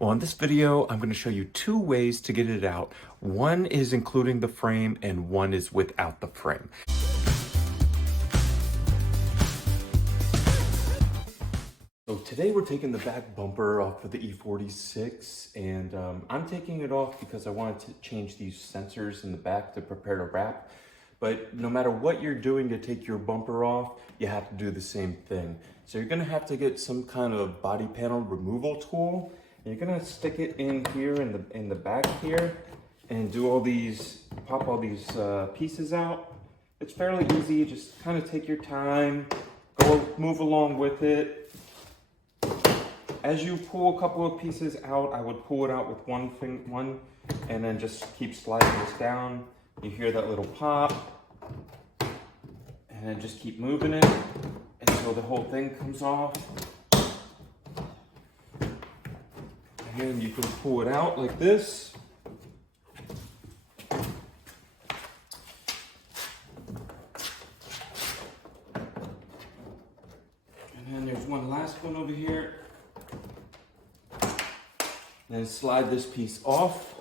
Well, in this video, I'm going to show you two ways to get it out. One is including the frame and one is without the frame. So today we're taking the back bumper off of the E46 and I'm taking it off because I wanted to change these sensors in the back to prepare to wrap. But no matter what you're doing to take your bumper off, you have to do the same thing. So you're gonna have to get some kind of body panel removal tool. And you're gonna stick it in here in the back here and do all these, pop all these pieces out. It's fairly easy, just kind of take your time, move along with it. As you pull a couple of pieces out, I would pull it out with one and then just keep sliding this down. You hear that little pop, and then just keep moving it until the whole thing comes off. And you can pull it out like this. And then there's one last one over here. Then slide this piece off.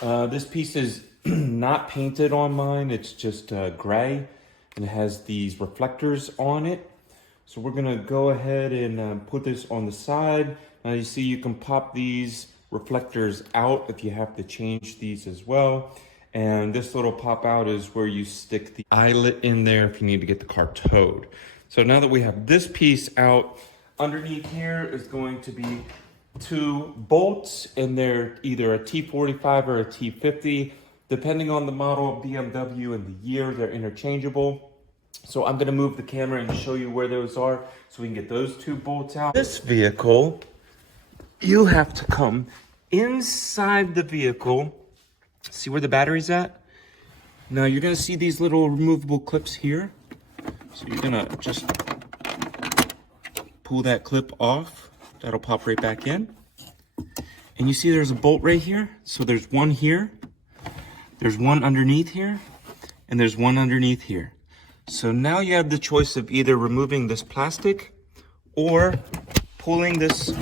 This piece is not painted on mine, it's just gray and it has these reflectors on it. So we're gonna go ahead and put this on the side. Now you see you can pop these reflectors out if you have to change these as well. And this little pop out is where you stick the eyelet in there if you need to get the car towed. So now that we have this piece out, underneath here is going to be two bolts, and they're either a T45 or a T50. Depending on the model of BMW and the year, they're interchangeable. So I'm gonna move the camera and show you where those are so we can get those two bolts out. This vehicle, you have to come inside the vehicle. See where the battery's at? Now you're gonna see these little removable clips here. So you're gonna just pull that clip off. That'll pop right back in. And you see there's a bolt right here. So there's one here. There's one underneath here, and there's one underneath here. So now you have the choice of either removing this plastic or pulling this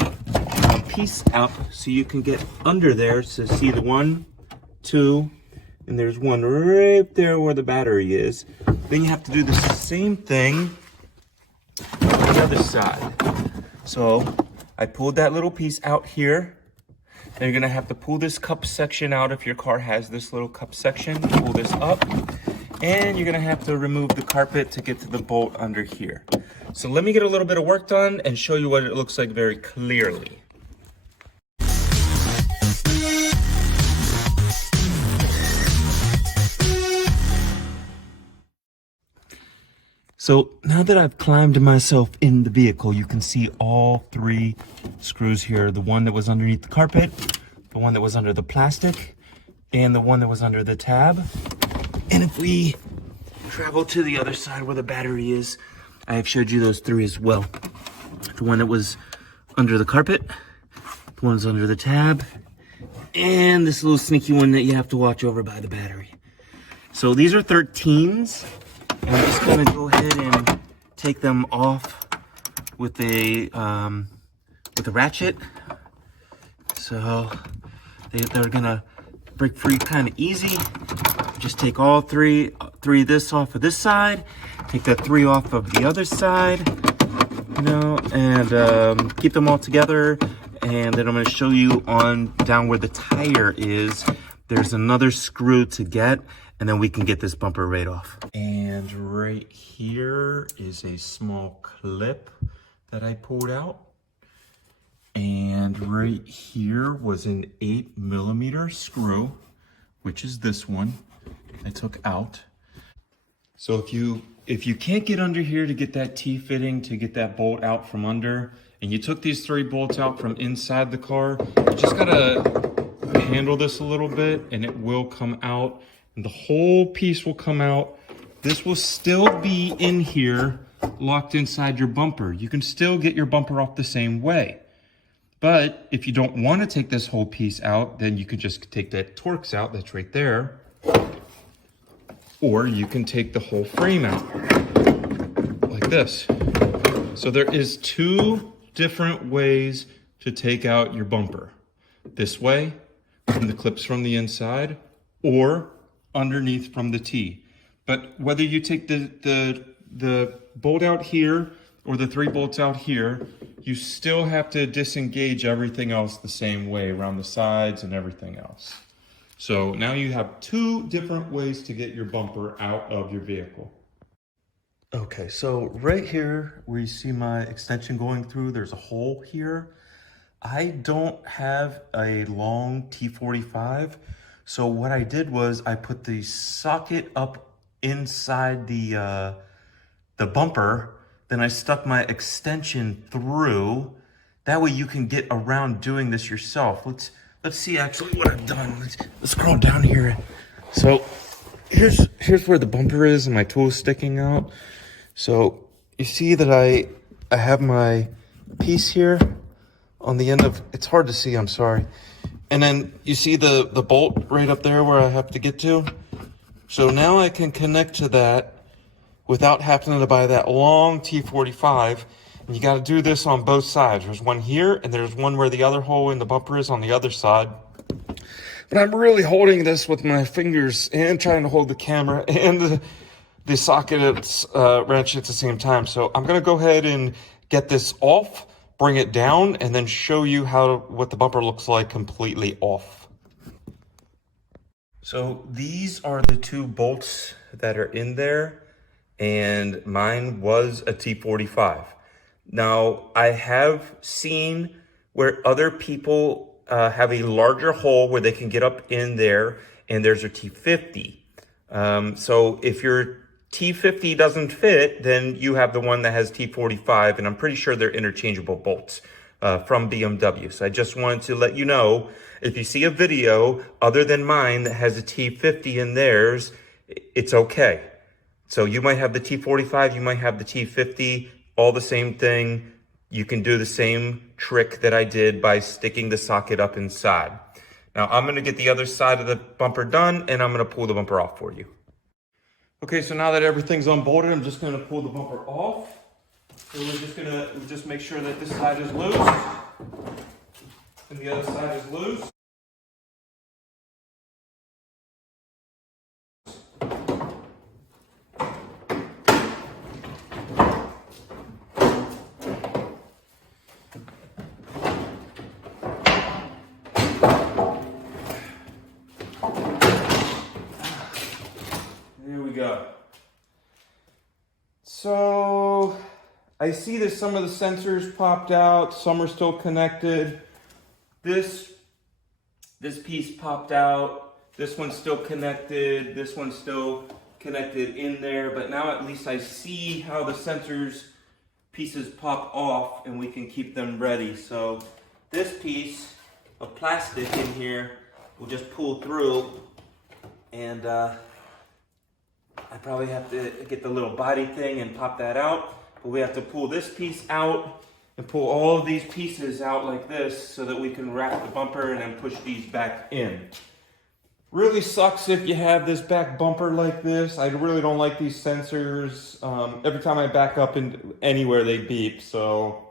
piece out so you can get under there to see the 1, 2, and there's one right there where the battery is. Then you have to do the same thing on the other side. So I pulled that little piece out here. Then you're gonna have to pull this cup section out if your car has this little cup section. Pull this up, and you're gonna have to remove the carpet to get to the bolt under here. So let me get a little bit of work done and show you what it looks like very clearly. So now that I've climbed myself in the vehicle, you can see all three screws here. The one that was underneath the carpet, the one that was under the plastic, and the one that was under the tab. And if we travel to the other side where the battery is, I have showed you those three as well. The one that was under the carpet, the one's under the tab, and this little sneaky one that you have to watch over by the battery. So these are 13s. And I'm just gonna go ahead and take them off with a ratchet. So they're gonna break free kind of easy. Just take all three of this off of this side, take that 3 off of the other side, you know, and keep them all together. And then I'm gonna show you on down where the tire is. There's another screw to get, and then we can get this bumper right off. And right here is a small clip that I pulled out. And right here was an 8mm screw, which is this one I took out. So if you can't get under here to get that T-fitting, to get that bolt out from under, and you took these 3 bolts out from inside the car, you just gotta handle this a little bit and it will come out, and the whole piece will come out. This will still be in here locked inside your bumper. You can still get your bumper off the same way. But if you don't want to take this whole piece out, then you can just take that Torx out that's right there, or you can take the whole frame out like this. So there is 2 different ways to to take out your bumper. This way, from the clips from the inside, or underneath from the T. But whether you take the bolt out here or the 3 bolts out here, you still have to disengage everything else the same way around the sides and everything else. So now you have 2 different ways to get your bumper out of your vehicle. Okay, so right here where you see my extension going through, there's a hole here. I don't have a long T45, so what I did was I put the socket up inside the bumper, then I stuck my extension through. That way you can get around doing this yourself. Let's see actually what I've done. Let's scroll down here. So here's where the bumper is and my tool is sticking out. So you see that I have my piece here on the end of, it's hard to see, I'm sorry. And then you see the bolt right up there where I have to get to. So now I can connect to that without having to buy that long T45. And you got to do this on both sides. There's one here and there's one where the other hole in the bumper is on the other side. But I'm really holding this with my fingers and trying to hold the camera and the socket wrench at the same time. So I'm going to go ahead and get this off, bring it down, and then show you what the bumper looks like completely off. So these are the 2 bolts that are in there, and mine was a T45. Now, I have seen where other people have a larger hole where they can get up in there, and there's a T50. So if your T50 doesn't fit, then you have the one that has T45, and I'm pretty sure they're interchangeable bolts from BMW. So I just wanted to let you know, if you see a video other than mine that has a T50 in theirs, it's okay. So you might have the T45, you might have the T50, all the same thing. You can do the same trick that I did by sticking the socket up inside. Now I'm gonna get the other side of the bumper done, and I'm gonna pull the bumper off for you. Okay, so now that everything's unbolted, I'm just gonna pull the bumper off. So we're just gonna make sure that this side is loose and the other side is loose. There we go. So I see that some of the sensors popped out, some are still connected. This piece popped out, this one's still connected, this one's still connected in there, but now at least I see how the sensors pieces pop off and we can keep them ready. So this piece of plastic in here will just pull through, and I probably have to get the little body thing and pop that out, but we have to pull this piece out and pull all of these pieces out like this so that we can wrap the bumper and then push these back in. Really sucks if you have this back bumper like this. I really don't like these sensors. Every time I back up in anywhere, they beep. So,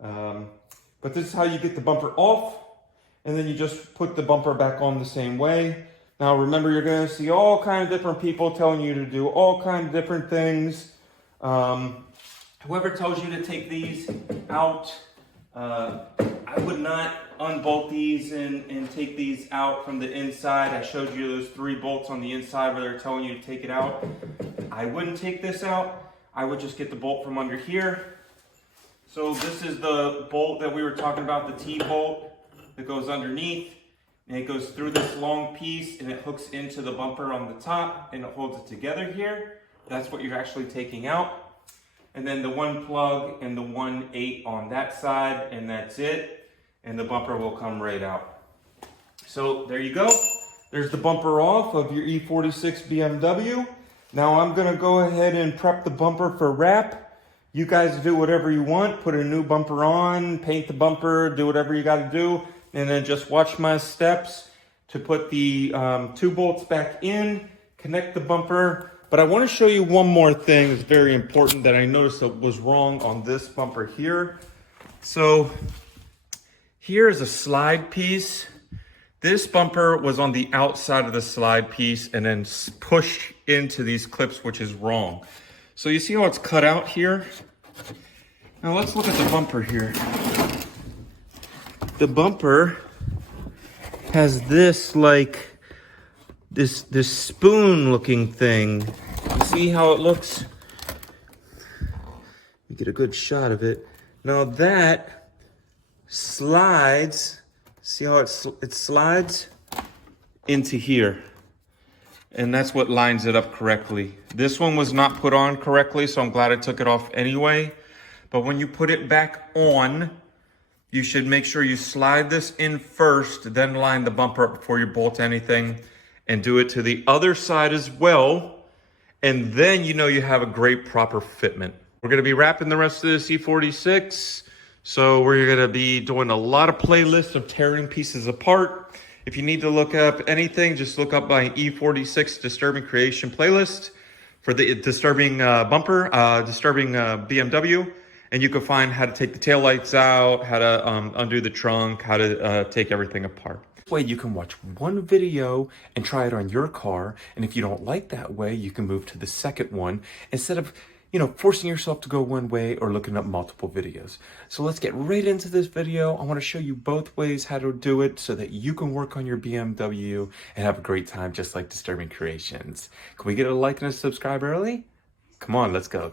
but this is how you get the bumper off, and then you just put the bumper back on the same way. Now remember, you're going to see all kinds of different people telling you to do all kinds of different things. Whoever tells you to take these out, I would not unbolt these and take these out from the inside. I showed you those 3 bolts on the inside where they're telling you to take it out. I wouldn't take this out. I would just get the bolt from under here. So this is the bolt that we were talking about, the T-bolt that goes underneath. And it goes through this long piece and it hooks into the bumper on the top and it holds it together here. That's what you're actually taking out. And then the 1 plug and the 1/8 on that side, and that's it. And the bumper will come right out. So there you go. There's the bumper off of your E46 BMW. Now I'm gonna go ahead and prep the bumper for wrap. You guys do whatever you want. Put a new bumper on, paint the bumper, do whatever you gotta do. And then just watch my steps to put the 2 bolts back in, connect the bumper. But I want to show you one more thing that's very important that I noticed that was wrong on this bumper here. So Here is a slide piece. This bumper was on the outside of the slide piece and then pushed into these clips, which is wrong. So you see how it's cut out here? Now let's look at the bumper here. The bumper has this like this spoon looking thing. You see how it looks? You get a good shot of it. Now that slides, see how it slides into here. And that's what lines it up correctly. This one was not put on correctly, so I'm glad I took it off anyway. But when you put it back on, you should make sure you slide this in first, then line the bumper up before you bolt anything, and do it to the other side as well. And then you know you have a great proper fitment. We're gonna be wrapping the rest of this E46. So we're gonna be doing a lot of playlists of tearing pieces apart. If you need to look up anything, just look up my E46 Disturbing Kreationz playlist for the Disturbing bumper, Disturbing BMW. And you can find how to take the taillights out, how to undo the trunk, how to take everything apart. This way you can watch one video and try it on your car. And if you don't like that way, you can move to the second one instead of, you know, forcing yourself to go one way or looking up multiple videos. So let's get right into this video. I want to show you both ways how to do it so that you can work on your BMW and have a great time just like Disturbing Kreationz. Can we get a like and a subscribe early? Come on, let's go.